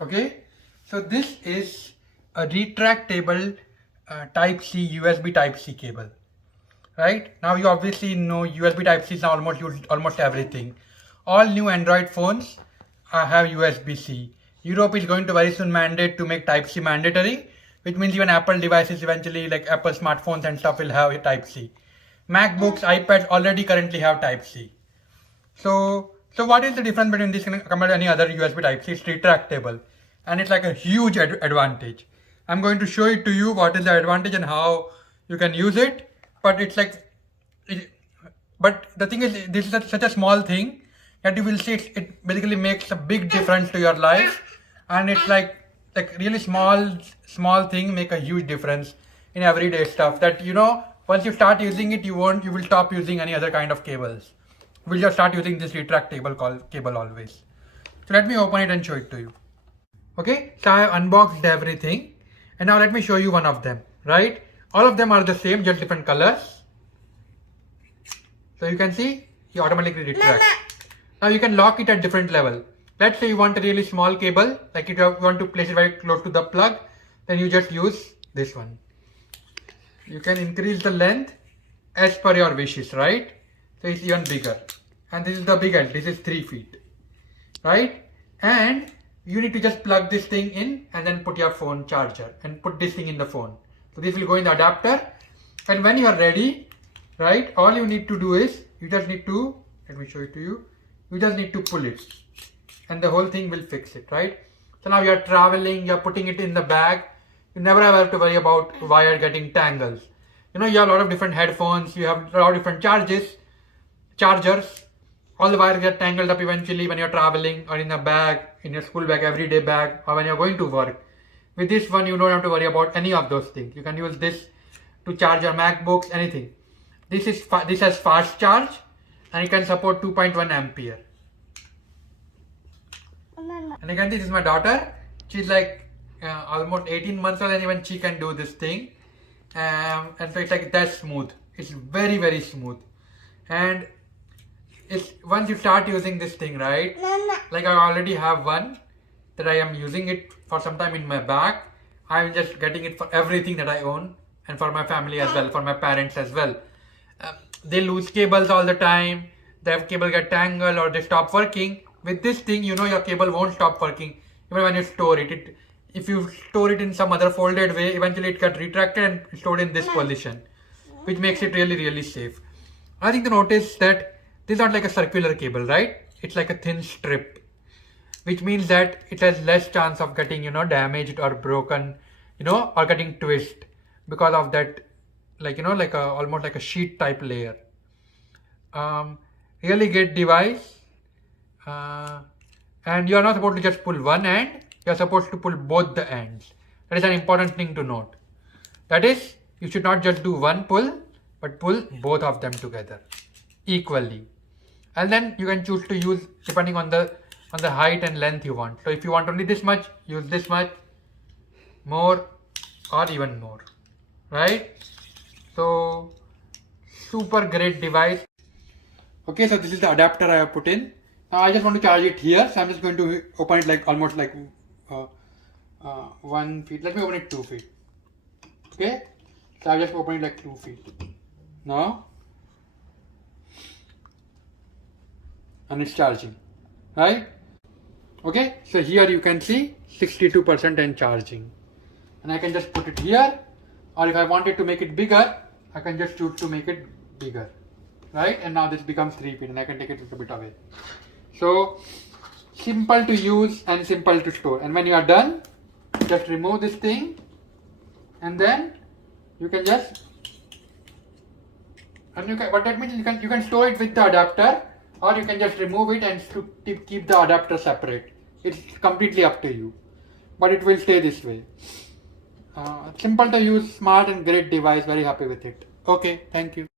Okay, so this is a retractable Type-C USB Type-C cable. Right now, you obviously know USB Type-C is now almost used almost everything. All new Android phones have USB-C. Europe is going to very soon mandate to make Type-C mandatory, which means even Apple devices eventually, like Apple smartphones and stuff, will have Type-C. MacBooks, iPads already currently have Type-C. So what is the difference between this compared to any other USB Type-C? It's retractable, and it's like a huge advantage. I'm going to show it to you what is the advantage and how you can use it. But it's like, but the thing is, this is such a small thing that you will see it basically makes a big difference to your life, and it's like really small thing make a huge difference in everyday stuff. That once you start using it, you will stop using any other kind of cables. We'll just start using this retractable cable always. So let me open it and show it to you. Okay, so I have unboxed everything, and now let me show you one of them. Right, all of them are the same, just different colors. So you can see you automatically retract. Now you can lock it at different level. Let's say you want a really small cable, like if you want to place it very close to the plug, then you just use this one. You can increase the length as per your wishes, right? So it's even bigger. And this is the big end, this is 3 feet, right? And you need to just plug this thing in and then put your phone charger and put this thing in the phone. So this will go in the adapter, and when you are ready, right, all you need to do is, you just need to, let me show it to you, you just need to pull it and the whole thing will fix it, right? So now you are traveling, you are putting it in the bag, you never have to worry about wire getting tangles. You have a lot of different headphones, you have a lot of different chargers, all the wires get tangled up eventually when you're traveling or in a bag, in your school bag, everyday bag, or when you're going to work. With this one, you don't have to worry about any of those things. You can use this to charge your MacBooks, anything. This has fast charge, and it can support 2.1 ampere. And again, this is my daughter. She's like almost 18 months old, and even she can do this thing. And so it's like that smooth. It's very, very smooth. And once you start using this thing, right? Like I already have one that I am using it for some time in my bag. I'm just getting it for everything that I own, and for my family as well, for my parents as well. They lose cables all the time. Their cable get tangled or they stop working. With this thing, your cable won't stop working even when you store it. If you store it in some other folded way, eventually it gets retracted and stored in this position, which makes it really, really safe. I think to notice that this is not like a circular cable, right? It's like a thin strip, which means that it has less chance of getting, damaged or broken, or getting twist because of that, almost like a sheet type layer. Really great device. And you are not supposed to just pull one end, you are supposed to pull both the ends. That is an important thing to note. That is, you should not just do one pull, but pull both of them together equally. And then you can choose to use depending on the height and length you want. So if you want only this much, use this much, more or even more, right? So super great device. Okay, so this is the adapter I have put in. Now I just want to charge it here, so I'm just going to open it like almost like 1 feet. Let me open it 2 feet. Okay, so I just open it like 2 feet. Now, and it's charging, right? Okay, so here you can see 62% and charging, and I can just put it here, or if I wanted to make it bigger, I can just choose to make it bigger, right? And now this becomes 3 feet, and I can take it a bit away. So simple to use and simple to store. And when you are done, just remove this thing, and then you can just, what that means, you can store it with the adapter, or you can just remove it and keep the adapter separate. It's completely up to you, but it will stay this way. Simple to use, smart and great device. Very happy with it. Okay, thank you.